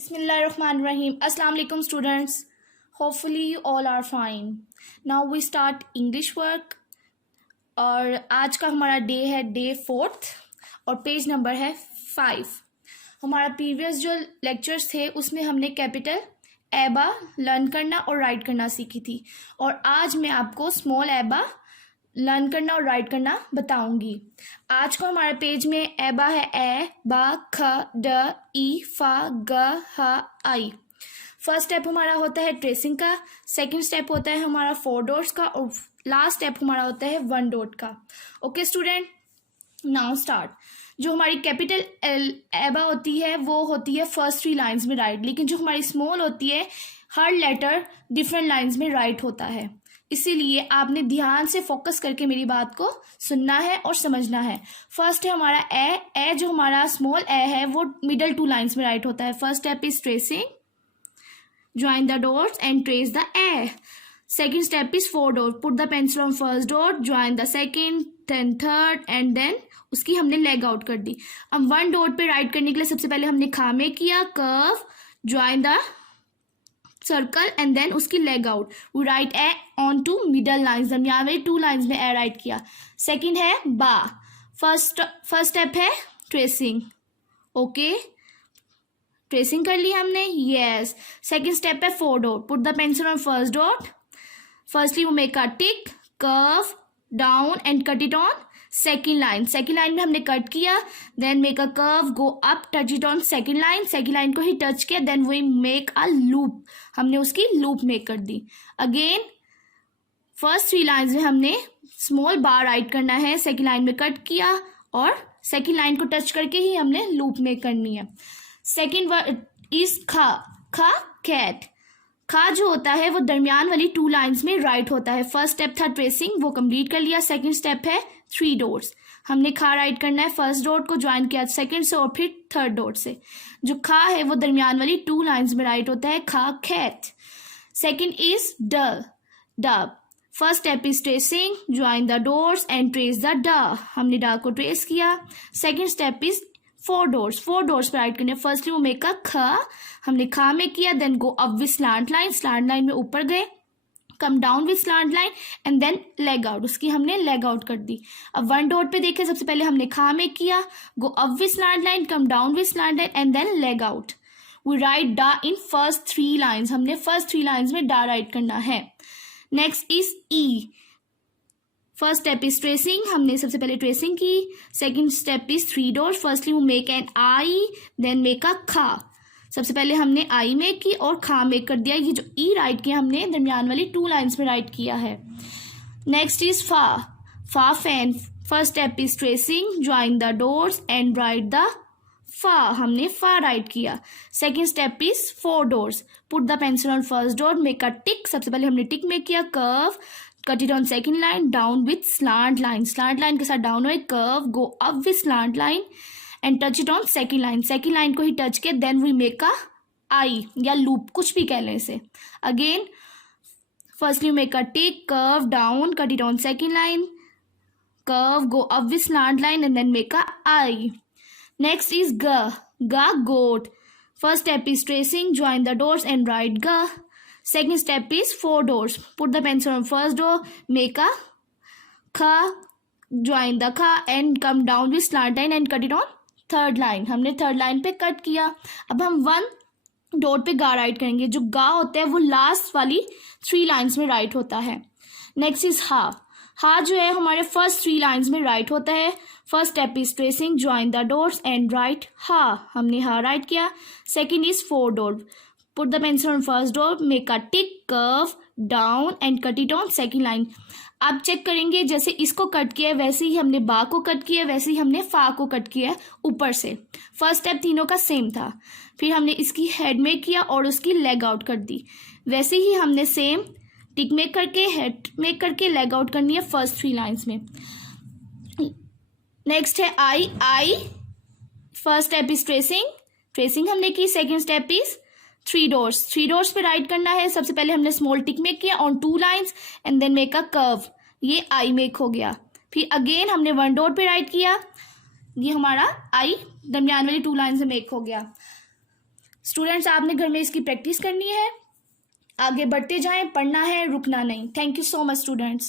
Bismillahirrahmanirrahim. Assalamu alaikum students. Hopefully you all are fine. Now we start English work. और आज का हमारा day है डे 4 और पेज नंबर है 5. हमारा प्रीवियस जो लेक्चर्स थे उसमें हमने कैपिटल एबा लर्न करना और राइट करना सीखी थी और आज मैं आपको स्मॉल एबा लर्न करना और राइट करना बताऊंगी. आज को हमारे पेज में एबा है ए बा ख ड ई फा ग ह आई. फर्स्ट स्टेप हमारा होता है ट्रेसिंग का, सेकंड स्टेप होता है हमारा 4 डॉट्स का और लास्ट स्टेप हमारा होता है 1 डॉट का. Okay student, now start. जो हमारी कैपिटल एबा होती है वो होती है फर्स्ट 3 लाइंस में राइट, लेकिन जो हमारी स्मॉल होती है हर लेटर डिफरेंट लाइंस में राइट होता है. इसीलिए आपने ध्यान से फोकस करके मेरी बात को सुनना है और समझना है. फर्स्ट है हमारा ए जो हमारा स्मॉल ए है वो मिडल 2 लाइंस में राइट होता है. First step is tracing, join the dots and trace the A. Second step is 4 dot, put the pencil on first dot, join the second, then third and then उसकी हमने leg out कर दी. अब 1 dot पे write करने के लिए सबसे पहले हमने खामे किया, curve, join the circle and then उसकी leg out. We write a on two middle lines, दरमियान वाली 2 लाइन्स में ए राइट किया. सेकंड है बा. फर्स्ट स्टेप है ट्रेसिंग. ओके, ट्रेसिंग कर ली हमने, यस. सेकंड स्टेप है 4 dot, put the pencil on first dot. Firstly we make a tick, curve down and cut it on second line में हमने कट किया, then make a curve, go up, touch it on second line को ही touch किया, then we make a loop, हमने उसकी loop make कर दी. Again first 3 lines में हमने स्मॉल बार राइट करना है, सेकेंड लाइन में कट किया और सेकेंड लाइन को टच करके ही हमने लूप मेक करनी है. सेकेंड वर्ड इज खा कैट. खा जो होता है वो दरमियान वाली 2 लाइन्स में राइट होता है. फर्स्ट स्टेप था ट्रेसिंग, वो कंप्लीट कर लिया. सेकंड स्टेप है 3 डॉट्स, हमने खा राइट करना है. फर्स्ट डॉट को ज्वाइन किया सेकंड से और फिर थर्ड डॉट से. जो खा है वो दरमियान वाली 2 लाइन्स में राइट होता है, खा कैट. सेकंड इज ड. First step is tracing, join the dots and trace the ड. हमने ड को ट्रेस किया. सेकंड स्टेप इज 4 डॉट्स पे राइट करने. फर्स्टली वो मेक अ ख, हमने खा में किया, then go up with slant line में ऊपर गए, come down with slant line and then leg out, उसकी हमने लेग आउट कर दी. अब 1 डॉट पे देखें, सबसे पहले हमने खा में किया, go up with slant line, come down with slant line and then leg out. We write डा इन फर्स्ट 3 लाइन्स, हमने फर्स्ट 3 लाइन्स में डा राइट करना है. नेक्स्ट इज ई. फर्स्ट स्टेप इज ट्रेसिंग, हमने सबसे पहले ट्रेसिंग की. Second step is 3 dot, firstly we make an I, then make a खा. सबसे पहले हमने आई मेक की और खा मेक कर दिया. ये जो ई राइट किया हमने दरमियान वाली 2 लाइन्स में राइट किया है. नेक्स्ट इज फा fan. First step is tracing, join the dots and write the फा, हमने फा राइट किया. Second step is 4 dots, put the pencil on first dot, make a tick. सबसे पहले हमने टिक मेक किया, curve, cut it on second line, down with slant line के साथ डाउन हुए, curve, go up with slant line and touch it on second line को ही touch किया, then we make a eye या loop, कुछ भी कह लें इसे. Again firstly make a tick, curve down, cut it on second line, curve, go up with slant line and then make a eye. Next is goat. First step is tracing, join the dots and write ग. Second step is 4 dots. Put the pencil on first dot, make a kha, join the kha and come down with slant line and cut it on third line. हमने third line पे cut किया. अब हम 1 dot पे गा right करेंगे. जो गा होता है वो लास्ट वाली 3 लाइन्स में राइट होता है. नेक्स्ट इज हा जो है हमारे फर्स्ट 3 लाइन्स में राइट होता है. First step is tracing, join the dots and right हा, हमने हा राइट किया. Second is 4 dot, put the pencil on first dot, make a tick, curve down and cut it on second line. आप check करेंगे जैसे इसको cut किया वैसे ही हमने बा को कट किया, वैसे ही हमने फा को कट किया ऊपर से. फर्स्ट स्टेप तीनों का सेम था. फिर हमने इसकी हेड मेक किया और उसकी लेग आउट कर दी. वैसे ही हमने सेम टिक मेक करके हेड मेक करके लेग आउट करनी है फर्स्ट 3 लाइन्स में. नेक्स्ट है I. First step is tracing हमने की. सेकेंड स्टेप इज 3 डॉट्स पे राइट करना है. सबसे पहले हमने स्मॉल टिक मेक किया on 2 lines and then make a curve, ये आई मेक हो गया. फिर अगेन हमने 1 डॉट पे राइट किया, ये हमारा आई दरमियान वाली 2 लाइन से मेक हो गया. स्टूडेंट्स, आपने घर में इसकी प्रैक्टिस करनी है, आगे बढ़ते जाएं, पढ़ना है, रुकना नहीं। Thank you so much students.